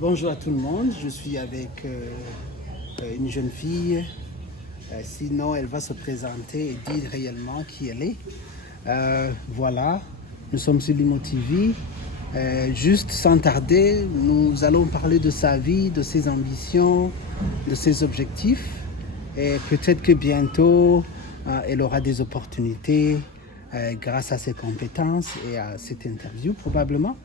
Bonjour à tout le monde, je suis avec une jeune fille. Sinon, elle va se présenter et dire réellement qui elle est. Voilà, nous sommes sur Limo TV. Juste sans tarder, nous allons parler de sa vie, de ses ambitions, de ses objectifs. Et peut-être que bientôt, elle aura des opportunités grâce à ses compétences et à cette interview probablement.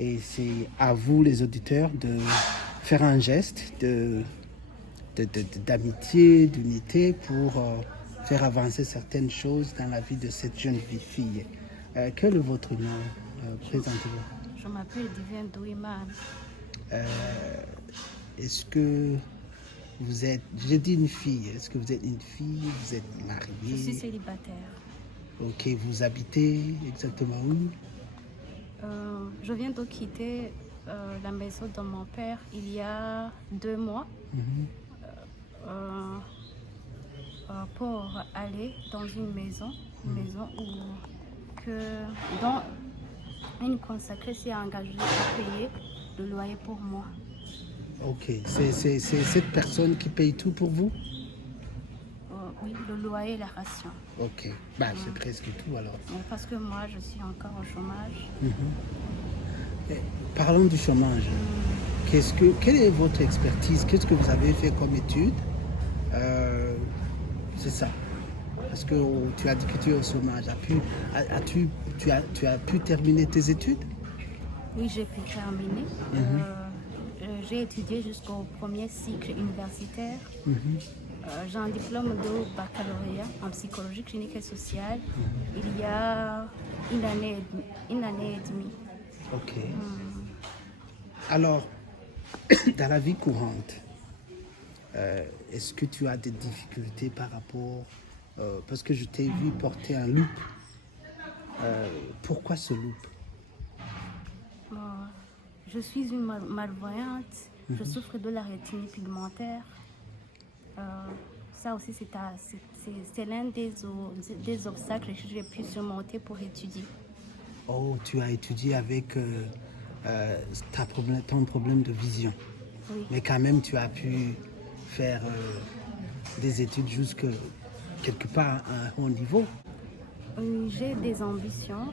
Et c'est à vous, les auditeurs, de faire un geste d'amitié, d'unité pour faire avancer certaines choses dans la vie de cette jeune fille. Quel est votre nom? Présentez-vous. Je m'appelle Divine Douiman. Est-ce que vous êtes, j'ai dit une fille, est-ce que vous êtes une fille, vous êtes mariée? Je suis célibataire. Ok, vous habitez exactement où? Je viens de quitter la maison de mon père il y a 2 mois pour aller dans une maison dont une consacrée s'est engagée à payer le loyer pour moi. Ok, c'est cette personne qui paye tout pour vous? Oui, le loyer et la ration. Ok, bah, c'est presque tout alors. Parce que moi, je suis encore au chômage. Parlons du chômage. Quelle est votre expertise? Qu'est-ce que vous avez fait comme étude? C'est ça. Parce que tu as dit que tu es au chômage. Tu as pu terminer tes études? Oui, j'ai pu terminer. J'ai étudié jusqu'au premier cycle universitaire. J'ai un diplôme de baccalauréat en psychologie clinique et sociale il y a une année et demie. Ok. Alors, dans la vie courante, est-ce que tu as des difficultés par rapport... parce que je t'ai vu porter un loup. Pourquoi ce loup? Je suis une malvoyante. Je souffre de la rétine pigmentaire. Ça aussi, c'est l'un des obstacles que j'ai pu surmonter pour étudier. Oh, tu as étudié avec ton problème de vision. Oui. Mais quand même, tu as pu faire des études jusque quelque part à un haut niveau. J'ai des ambitions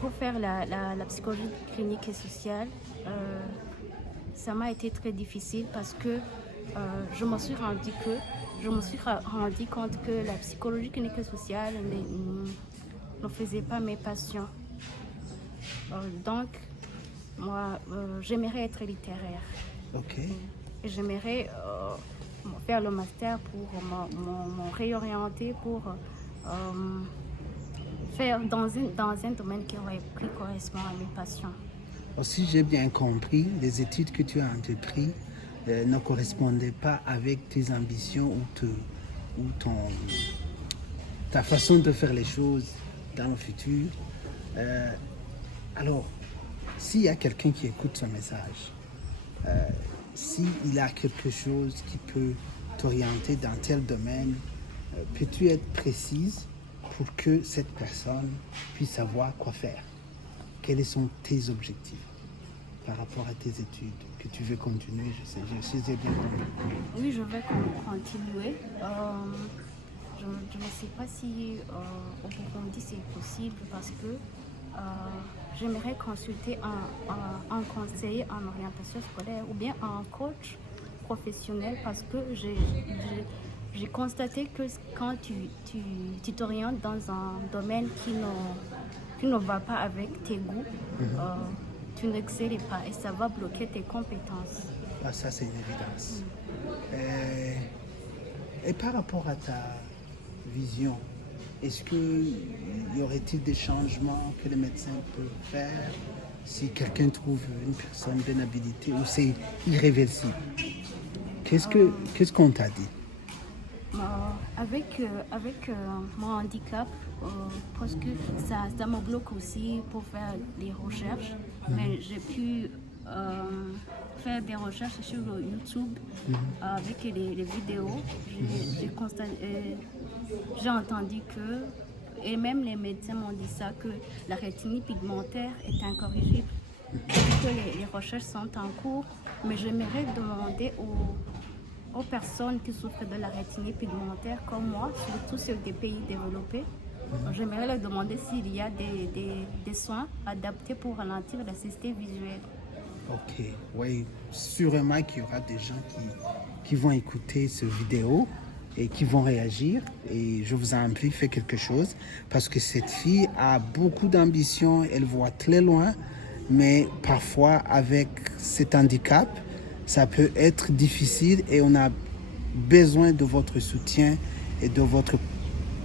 pour faire la psychologie clinique et sociale. Ça m'a été très difficile parce que je me suis rendu compte que la psychologie clinique et sociale ne faisait pas mes passions. Donc, moi, j'aimerais être littéraire. Ok. Et j'aimerais faire le master pour me réorienter pour faire dans un domaine qui correspond à mes passions. Si j'ai bien compris, les études que tu as entreprises ne correspondaient pas avec tes ambitions ou ta façon de faire les choses dans le futur. Alors, s'il y a quelqu'un qui écoute ce message, s'il a quelque chose qui peut t'orienter dans tel domaine, peux-tu être précise pour que cette personne puisse savoir quoi faire? Quels sont tes objectifs par rapport à tes études que tu veux continuer? Je sais bien compris. Oui, je vais continuer. Je ne sais pas si au Burundi c'est possible parce que j'aimerais consulter un conseiller en orientation scolaire ou bien un coach professionnel parce que j'ai constaté que quand tu t'orientes dans un domaine qui ne va pas avec tes goûts, tu n'excelles pas et ça va bloquer tes compétences. Ah, ça, c'est une évidence. Et par rapport à ta vision, est-ce qu'il y aurait-il des changements que les médecins peuvent faire si quelqu'un trouve une personne d'inhabilité ou c'est irréversible? Qu'est-ce qu'on t'a dit? Avec mon handicap, parce que ça me bloque aussi pour faire des recherches, mais j'ai pu faire des recherches sur YouTube avec les vidéos. J'ai entendu que, et même les médecins m'ont dit ça, que la rétine pigmentaire est incorrigible. que les recherches sont en cours, mais j'aimerais demander aux personnes qui souffrent de la rétinite pigmentaire comme moi, surtout sur des pays développés, j'aimerais leur demander s'il y a des soins adaptés pour ralentir la cécité visuelle. Ok, oui, sûrement qu'il y aura des gens qui vont écouter cette vidéo et qui vont réagir. Et je vous en prie, faites quelque chose parce que cette fille a beaucoup d'ambition, elle voit très loin, mais parfois avec cet handicap, ça peut être difficile et on a besoin de votre soutien et de votre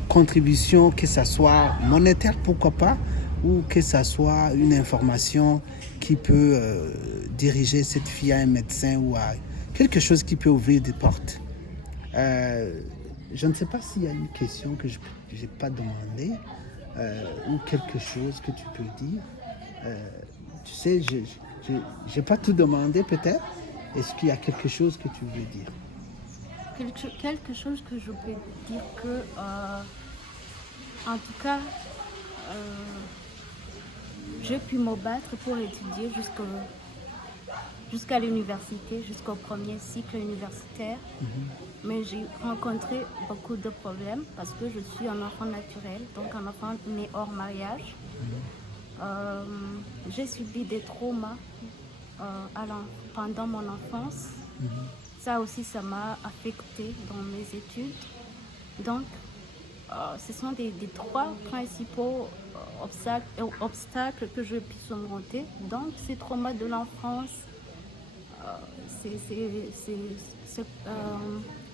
contribution, que ce soit monétaire, pourquoi pas, ou que ce soit une information qui peut diriger cette fille à un médecin ou à quelque chose qui peut ouvrir des portes. Je ne sais pas s'il y a une question que je n'ai pas demandée ou quelque chose que tu peux dire. Tu sais, je n'ai pas tout demandé peut-être. Est-ce qu'il y a quelque chose que tu veux dire? Quelque chose que je peux dire que, en tout cas, j'ai pu me battre pour étudier jusqu'à l'université, jusqu'au premier cycle universitaire. Mais j'ai rencontré beaucoup de problèmes parce que je suis un enfant naturel, donc un enfant né hors mariage. J'ai subi des traumas pendant mon enfance. Ça aussi, ça m'a affecté dans mes études. Donc, ce sont des trois principaux obstacles que je puisse surmonter. Donc, ces traumas de l'enfance,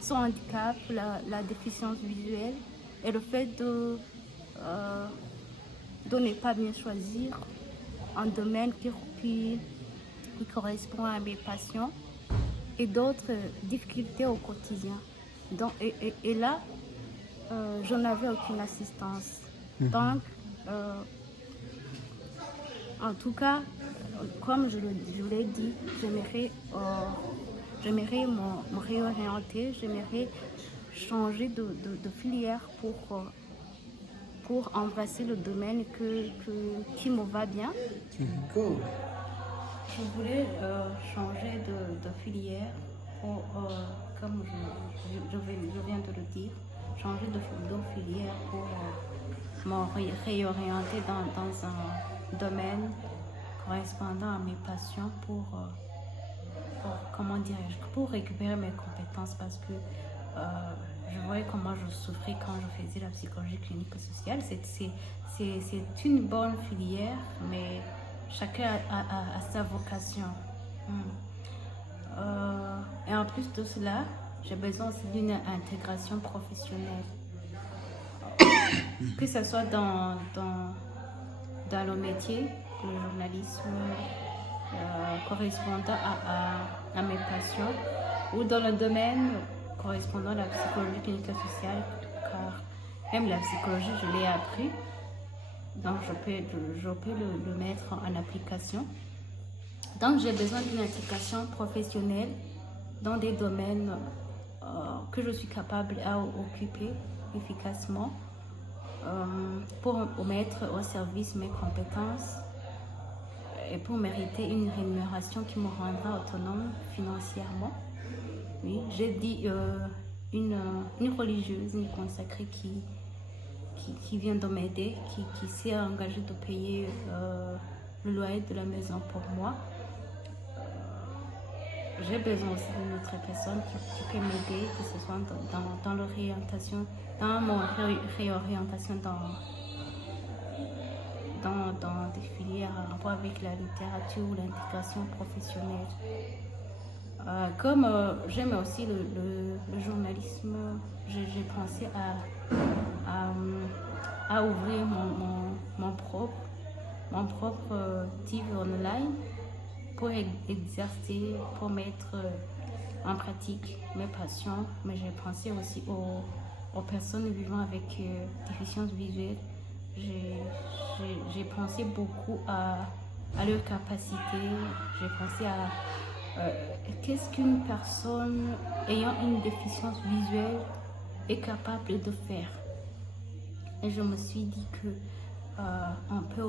son handicap, la déficience visuelle et le fait de ne pas bien choisir un domaine qui correspond à mes passions et d'autres difficultés au quotidien. Donc, et là, je n'avais aucune assistance. Donc, en tout cas, comme je l'ai dit, j'aimerais me réorienter, j'aimerais changer de filière pour embrasser le domaine qui me va bien. Cool. Je voulais changer de filière pour, comme je viens de le dire, changer de filière pour me réorienter dans un domaine correspondant à mes passions pour récupérer mes compétences parce que je voyais comment je souffrais quand je faisais la psychologie clinique et sociale. C'est une bonne filière, mais chacun a sa vocation. Et en plus de cela, j'ai besoin aussi d'une intégration professionnelle. Que ce soit dans le métier, le journalisme, correspondant à mes passions, ou dans le domaine correspondant à la psychologie clinique et sociale, car même la psychologie, je l'ai appris. Donc, je peux le mettre en application. Donc, j'ai besoin d'une intégration professionnelle dans des domaines que je suis capable à occuper efficacement pour mettre au service mes compétences et pour mériter une rémunération qui me rendra autonome financièrement. Oui, j'ai dit une religieuse, une consacrée qui vient de m'aider, qui s'est engagée de payer le loyer de la maison pour moi. J'ai besoin aussi d'une autre personne qui peut m'aider, que ce soit dans l'orientation, dans mon réorientation dans des filières en rapport avec la littérature ou l'intégration professionnelle. Comme j'aime aussi le journalisme, j'ai pensé à ouvrir mon propre TV online pour exercer, pour mettre en pratique mes passions. Mais j'ai pensé aussi aux personnes vivant avec déficience visuelle. J'ai pensé beaucoup à leur capacité. J'ai pensé à qu'est-ce qu'une personne ayant une déficience visuelle est capable de faire. Et je me suis dit que on peut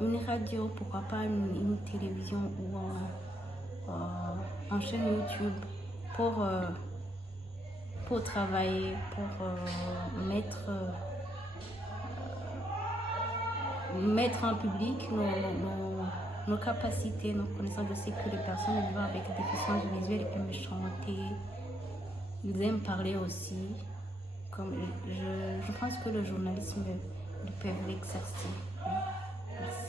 une radio, pourquoi pas une télévision ou en chaîne YouTube pour travailler, pour mettre en public nos capacités, nos connaissances. Je sais que les personnes vivant avec des déficiences visuelles aiment chanter, ils aiment parler aussi. Comme je pense que le journalisme, ils peuvent l'exercer. Merci.